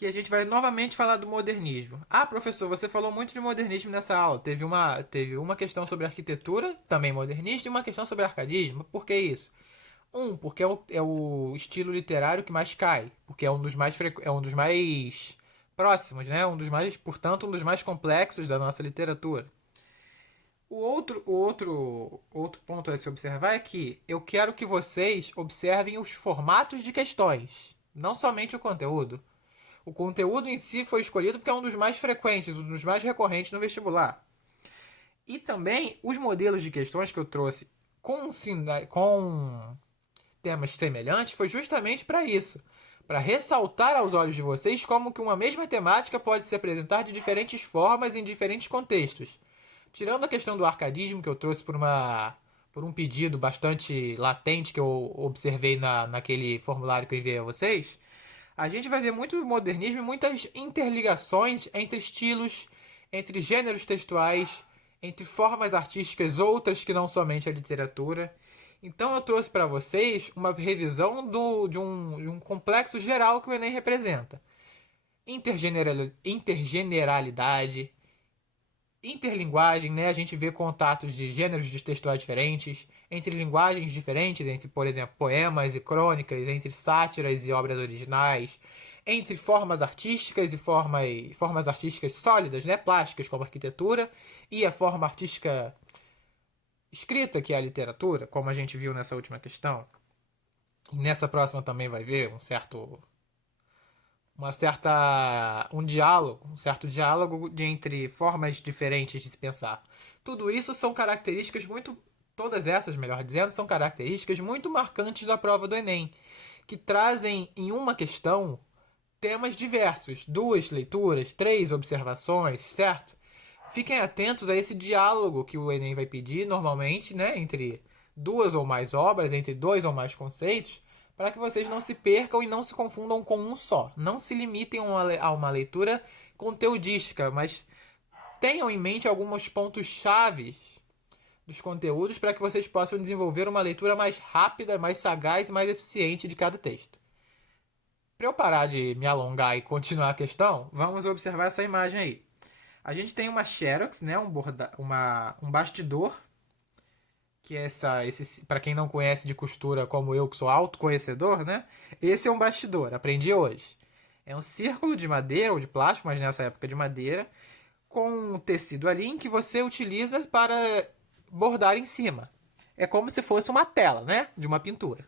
que a gente vai novamente falar do modernismo. Ah, professor, você falou muito de modernismo nessa aula. Teve uma questão sobre arquitetura, também modernista, e uma questão sobre arcadismo. Por que isso? Porque é o estilo literário que mais cai, porque é um dos mais próximos, né? Portanto, um dos mais complexos da nossa literatura. O outro ponto a se observar é que eu quero que vocês observem os formatos de questões, não somente o conteúdo. O conteúdo em si foi escolhido porque é um dos mais frequentes, um dos mais recorrentes no vestibular. E também os modelos de questões que eu trouxe com temas semelhantes foi justamente para isso, para ressaltar aos olhos de vocês como que uma mesma temática pode se apresentar de diferentes formas em diferentes contextos. Tirando a questão do arcadismo que eu trouxe por um pedido bastante latente que eu observei naquele formulário que eu enviei a vocês, a gente vai ver muito modernismo e muitas interligações entre estilos, entre gêneros textuais, entre formas artísticas outras que não somente a literatura. Então eu trouxe para vocês uma revisão de um complexo geral que o Enem representa. Intergeneralidade, interlinguagem, né? A gente vê contatos de gêneros textuais diferentes, entre linguagens diferentes, entre, por exemplo, poemas e crônicas, entre sátiras e obras originais, entre formas artísticas e formas artísticas sólidas, né? Plásticas, como a arquitetura, e a forma artística escrita, que é a literatura, como a gente viu nessa última questão. E nessa próxima também vai ver um certo diálogo entre formas diferentes de se pensar. Tudo isso são características muito, todas essas, melhor dizendo, são características muito marcantes da prova do Enem, que trazem em uma questão temas diversos, duas leituras, três observações, certo? Fiquem atentos a esse diálogo que o Enem vai pedir normalmente, né, entre duas ou mais obras, entre dois ou mais conceitos, para que vocês não se percam e não se confundam com um só. Não se limitem a uma leitura conteudística, mas tenham em mente alguns pontos chaves dos conteúdos para que vocês possam desenvolver uma leitura mais rápida, mais sagaz e mais eficiente de cada texto. Para eu parar de me alongar e continuar a questão, vamos observar essa imagem aí. A gente tem uma xerox, né, um bastidor, que é para quem não conhece de costura como eu, que sou autoconhecedor, né? Esse é um bastidor, aprendi hoje. É um círculo de madeira ou de plástico, mas nessa época de madeira, com um tecido ali em que você utiliza para bordar em cima. É como se fosse uma tela, né, de uma pintura.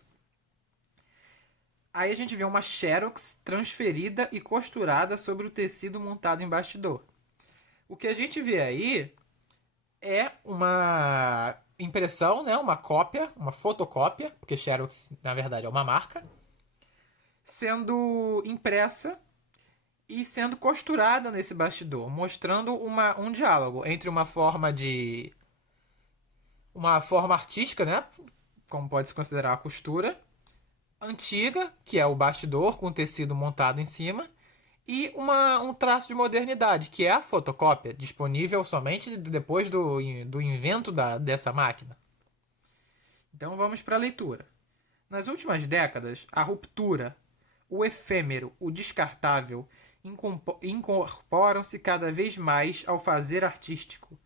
Aí a gente vê uma xerox transferida e costurada sobre o tecido montado em bastidor. O que a gente vê aí é uma impressão, né, uma cópia, uma fotocópia, porque Xerox na verdade é uma marca, sendo impressa e sendo costurada nesse bastidor, mostrando um diálogo entre uma forma artística, né, como pode se considerar a costura antiga, que é o bastidor com o tecido montado em cima, e um traço de modernidade, que é a fotocópia, disponível somente depois do invento dessa máquina. Então vamos para a leitura. Nas últimas décadas, a ruptura, o efêmero, o descartável incorporam-se cada vez mais ao fazer artístico,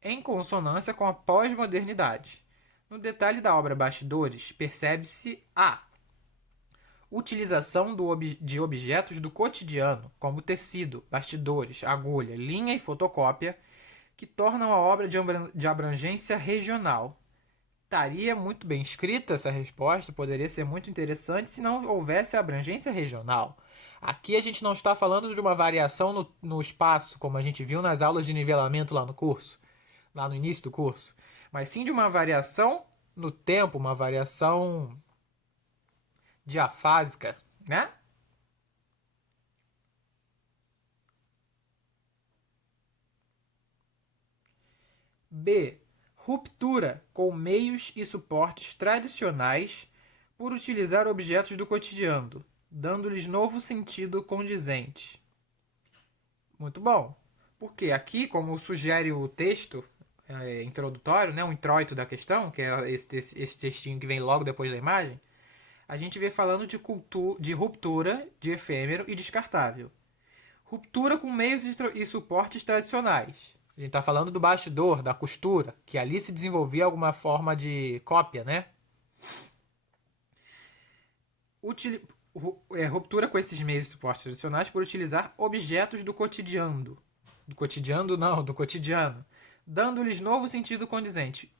em consonância com a pós-modernidade. No detalhe da obra Bastidores, percebe-se a utilização de objetos do cotidiano, como tecido, bastidores, agulha, linha e fotocópia, que tornam a obra de abrangência regional. Estaria muito bem escrita essa resposta, poderia ser muito interessante se não houvesse abrangência regional. Aqui a gente não está falando de uma variação no espaço, como a gente viu nas aulas de nivelamento lá no curso, lá no início do curso, mas sim de uma variação no tempo, uma variação diafásica, né? B. Ruptura com meios e suportes tradicionais por utilizar objetos do cotidiano, dando-lhes novo sentido condizente. Muito bom. Porque aqui, como sugere o texto introdutório, né, o introito da questão, que é esse textinho que vem logo depois da imagem, a gente vê falando de ruptura, de efêmero e descartável. Ruptura com meios e suportes tradicionais. A gente está falando do bastidor, da costura, que ali se desenvolvia alguma forma de cópia, né? Ruptura com esses meios e suportes tradicionais por utilizar objetos do cotidiano. Do cotidiano não, do cotidiano. Dando-lhes novo sentido condizente.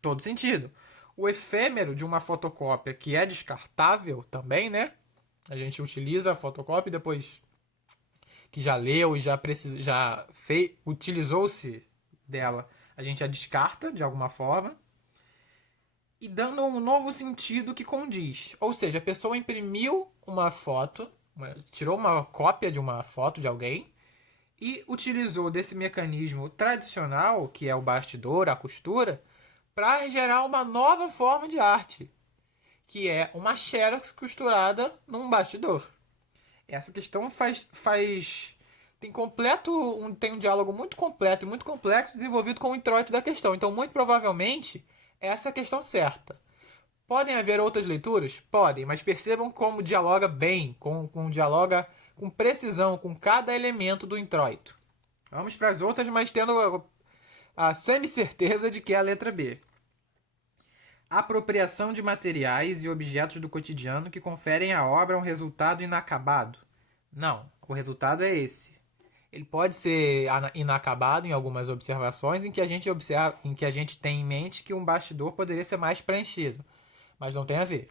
Todo sentido. O efêmero de uma fotocópia que é descartável também, né? A gente utiliza a fotocópia e depois que já leu e utilizou-se dela, a gente a descarta de alguma forma e dando um novo sentido que condiz. Ou seja, a pessoa imprimiu uma foto, tirou uma cópia de uma foto de alguém e utilizou desse mecanismo tradicional, que é o bastidor, a costura, para gerar uma nova forma de arte, que é uma xerox costurada num bastidor. Essa questão tem um diálogo muito completo e muito complexo desenvolvido com o introito da questão. Então, muito provavelmente, essa é a questão certa. Podem haver outras leituras? Podem, mas percebam como dialoga bem, dialoga com precisão com cada elemento do introito. Vamos para as outras, mas tendo a semi-certeza de que é a letra B. Apropriação de materiais e objetos do cotidiano que conferem à obra um resultado inacabado. Não, o resultado é esse. Ele pode ser inacabado em algumas observações em que a gente tem em mente que um bastidor poderia ser mais preenchido, mas não tem a ver.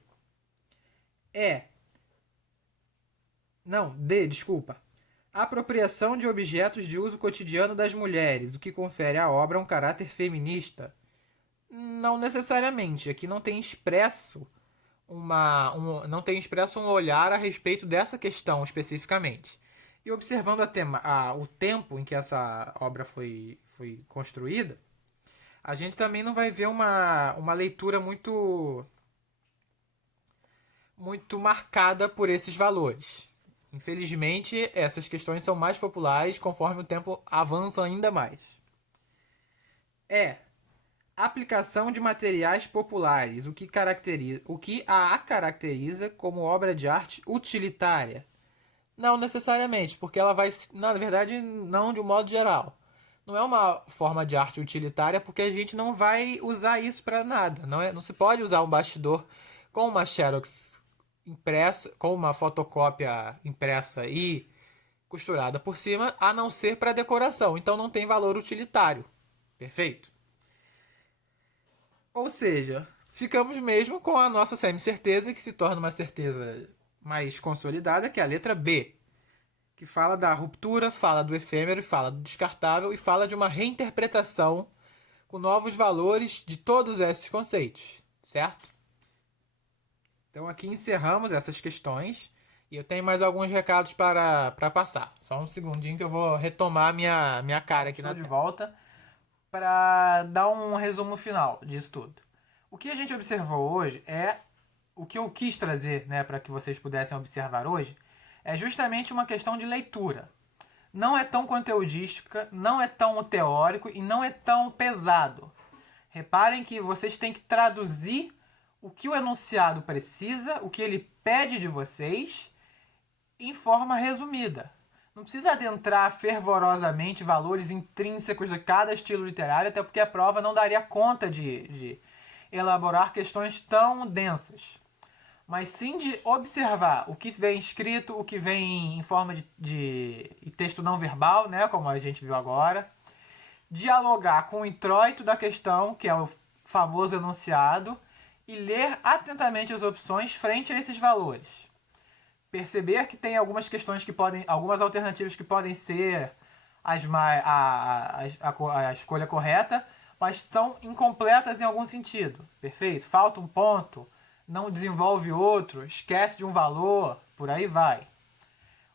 Desculpa. Apropriação de objetos de uso cotidiano das mulheres, o que confere à obra um caráter feminista. Não necessariamente. Aqui não tem expresso um olhar a respeito dessa questão especificamente. E observando o tempo em que essa obra foi construída, a gente também não vai ver uma leitura muito marcada por esses valores. Infelizmente, essas questões são mais populares conforme o tempo avança ainda mais. Aplicação de materiais populares, o que a caracteriza como obra de arte utilitária. Não necessariamente, porque ela vai, na verdade, não de um modo geral. Não é uma forma de arte utilitária porque a gente não vai usar isso para nada. Não se pode usar um bastidor com uma xerox impressa, com uma fotocópia impressa e costurada por cima, a não ser para decoração. Então não tem valor utilitário. Perfeito? Ou seja, ficamos mesmo com a nossa semi-certeza, que se torna uma certeza mais consolidada, que é a letra B, que fala da ruptura, fala do efêmero, fala do descartável e fala de uma reinterpretação com novos valores de todos esses conceitos, certo? Então aqui encerramos essas questões e eu tenho mais alguns recados para passar. Só um segundinho que eu vou retomar minha cara aqui na de volta para dar um resumo final disso tudo. O que a gente observou hoje o que eu quis trazer, né, para que vocês pudessem observar hoje, é justamente uma questão de leitura. Não é tão conteudística, não é tão teórico e não é tão pesado. Reparem que vocês têm que traduzir o que o enunciado precisa, o que ele pede de vocês, em forma resumida. Não precisa adentrar fervorosamente valores intrínsecos de cada estilo literário, até porque a prova não daria conta de elaborar questões tão densas. Mas sim de observar o que vem escrito, o que vem em forma de texto não verbal, né, como a gente viu agora. Dialogar com o introito da questão, que é o famoso enunciado, e ler atentamente as opções frente a esses valores. Perceber que tem algumas questões algumas alternativas que podem ser a escolha correta, mas estão incompletas em algum sentido. Perfeito? Falta um ponto, não desenvolve outro, esquece de um valor, por aí vai.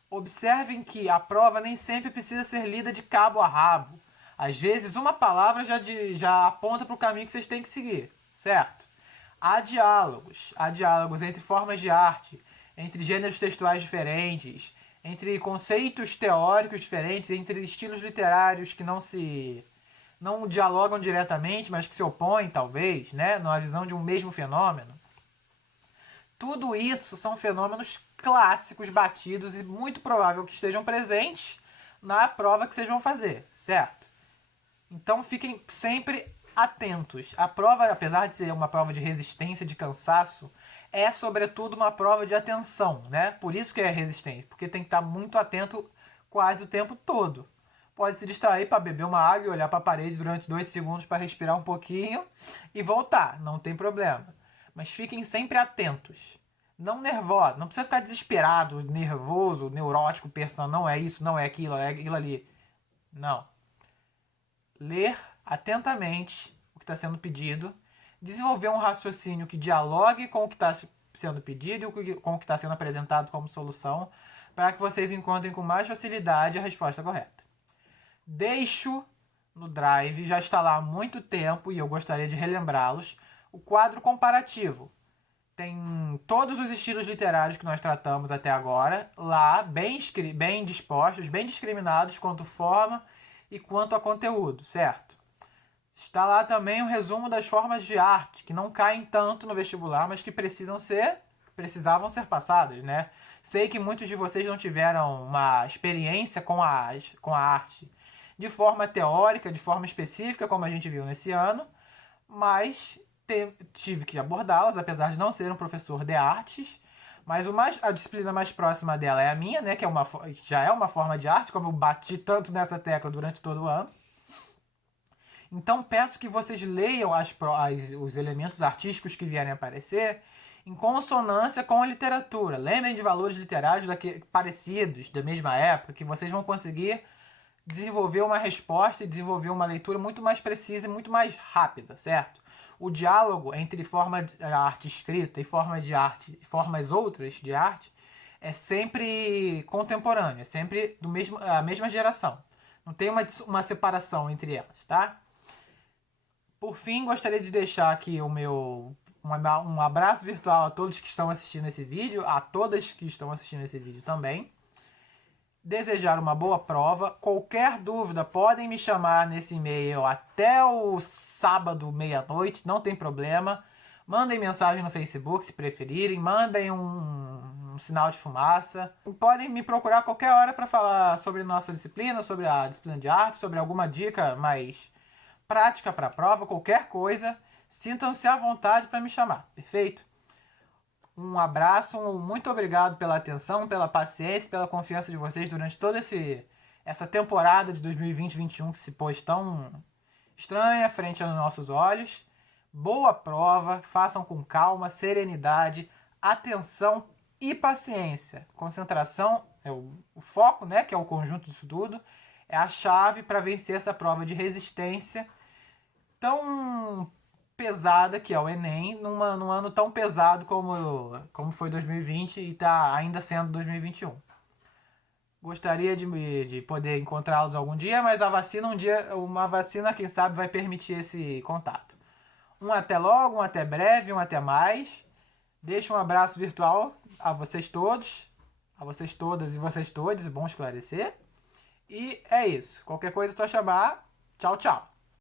Observem que a prova nem sempre precisa ser lida de cabo a rabo. Às vezes uma palavra já aponta para o caminho que vocês têm que seguir, certo? Há diálogos entre formas de arte, entre gêneros textuais diferentes, entre conceitos teóricos diferentes, entre estilos literários que não dialogam diretamente, mas que se opõem, talvez, né, numa visão de um mesmo fenômeno. Tudo isso são fenômenos clássicos batidos e muito provável que estejam presentes na prova que vocês vão fazer, certo? Então fiquem sempre atentos. A prova, apesar de ser uma prova de resistência, de cansaço, é sobretudo uma prova de atenção, né? Por isso que é resistência, porque tem que estar muito atento quase o tempo todo. Pode se distrair para beber uma água e olhar para a parede durante 2 segundos para respirar um pouquinho e voltar, não tem problema. Mas fiquem sempre atentos. Não nervosos, não precisa ficar desesperado, nervoso, neurótico, pensando, não é isso, não é aquilo ali. Não. Ler atentamente o que está sendo pedido, desenvolver um raciocínio que dialogue com o que está sendo pedido e com o que está sendo apresentado como solução, para que vocês encontrem com mais facilidade a resposta correta. Deixo no Drive, já está lá há muito tempo e eu gostaria de relembrá-los, o quadro comparativo. Tem todos os estilos literários que nós tratamos até agora, lá, bem dispostos, bem discriminados quanto forma e quanto a conteúdo, certo? Está lá também o resumo das formas de arte, que não caem tanto no vestibular, mas que precisavam ser passadas, né? Sei que muitos de vocês não tiveram uma experiência com a arte de forma teórica, de forma específica, como a gente viu nesse ano, mas tive que abordá-las, apesar de não ser um professor de artes, mas a disciplina mais próxima dela é a minha, né, que já é uma forma de arte, como eu bati tanto nessa tecla durante todo o ano. Então peço que vocês leiam os elementos artísticos que vierem aparecer em consonância com a literatura. Lembrem de valores literários parecidos, da mesma época, que vocês vão conseguir desenvolver uma resposta e desenvolver uma leitura muito mais precisa e muito mais rápida, certo? O diálogo entre forma de arte escrita e formas outras de arte é sempre contemporâneo, é sempre a mesma geração. Não tem uma separação entre elas, tá? Por fim, gostaria de deixar aqui um abraço virtual a todos que estão assistindo esse vídeo, a todas que estão assistindo esse vídeo também. Desejar uma boa prova. Qualquer dúvida, podem me chamar nesse e-mail até o sábado, meia-noite, não tem problema. Mandem mensagem no Facebook, se preferirem. Mandem um sinal de fumaça. Podem me procurar a qualquer hora para falar sobre nossa disciplina, sobre a disciplina de arte, sobre alguma dica mais prática para a prova, qualquer coisa. Sintam-se à vontade para me chamar, perfeito? Um abraço, muito obrigado pela atenção, pela paciência, pela confiança de vocês durante toda essa temporada de 2020-21 que se pôs tão estranha frente aos nossos olhos. Boa prova, façam com calma, serenidade, atenção e paciência. Concentração é o foco, né, que é o conjunto disso tudo, é a chave para vencer essa prova de resistência tão pesada que é o Enem, num ano tão pesado como foi 2020 e está ainda sendo 2021. Gostaria de poder encontrá-los algum dia, mas uma vacina, quem sabe, vai permitir esse contato. Um até logo, um até breve, um até mais. Deixo um abraço virtual a vocês todos, a vocês todas e vocês todos, bom esclarecer. E é isso. Qualquer coisa é só chamar. Tchau, tchau.